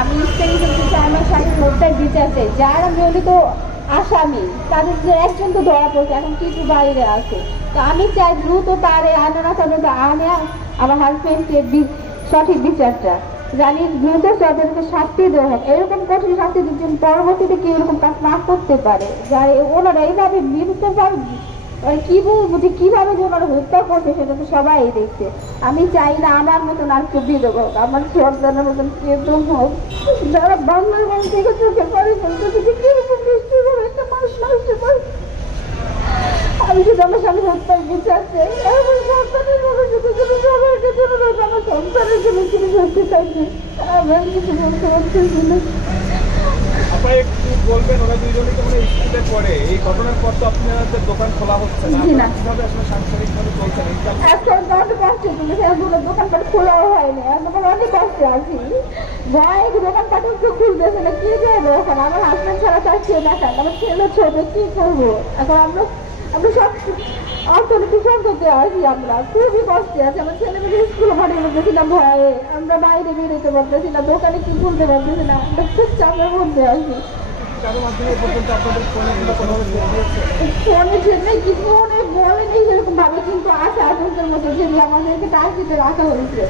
আমি আমার স্বামীর হত্যার বিচার চাই, যারা মূলত আসামি তাদের যে একজন তো ধরা পড়ছে, এখন কিছু বাইরে আছে। তো আমি চাই দ্রুত তারে আনা তদন্ত আনে আমার হাজবেন্ডকে সঠিক বিচারটা জানি, দ্রুত তাদেরকে শাস্তি দেওয়া হোক। এরকম কঠিন শাস্তি দিচ্ছেন পরবর্তীতে কেউ এরকম কাজ না করতে পারে, যা ওনারা এইভাবে বিরুদ্ধে মানে কি বলবো যে কিভাবে যে ওনারা হত্যা করছে সেটা তো সবাই দেখছে। আমি চাই না আমার মতন আর কেউ বিধব হোক, আমার সন্তানের মতন কেউ হোক, যারা বাংলার মানুষ থেকে চোখে পারে ফেলতেছে যে কিরকম বৃষ্টি করে একটা মানুষ মানুষের পারে। আমি শুধু আমার স্বামী হত্যার বিচার চাই, আমার সন্তানের ভবিষ্যতের জন্য সবাইকে জন্য আমার সংসারের জন্য কিছু করতে চাইছি, আমার কিছু বলতে পারছি না। আপনি একটু বলবেন, ওরা দুইজনে কেমন স্কুলে পড়ে, এই ঘটনার পর তো আপনাদের দোকান খোলা হচ্ছে না, কিভাবে আসলে সাংসারিকভাবে চলছেন? এখন তো অনেক কষ্ট চলেছে, এখন দোকানপাট খোলাও হয়নি, এখন অনেক কষ্টে আছি, ভয় দোকানপাট একটু খুলতেছে না, কি করবো এখন? আমার হাজবেন্ড ছাড়া তার ছেলে দেখান, আমার ছেলে ছোট, কি করবো এখন? আমরা সব অর্থনীতি সংকটে আছি, আমরা খুবই কষ্টে আছি। আমার ছেলে মেয়ে স্কুলে পাঠিয়ে পারতেছি না ভয়ে, আমরা বাইরে বেরোতে পারতেছি না, দোকানে কি খুলতে পারতেছি না, আমরা খুব চাপের মধ্যে আছি। ফোনে ছেলে কি ফোনে বলেনি সেরকম ভাবে, কিন্তু আছে আতঙ্কের মতো যে আমাদেরকে টার্গেটে রাখা হয়েছে।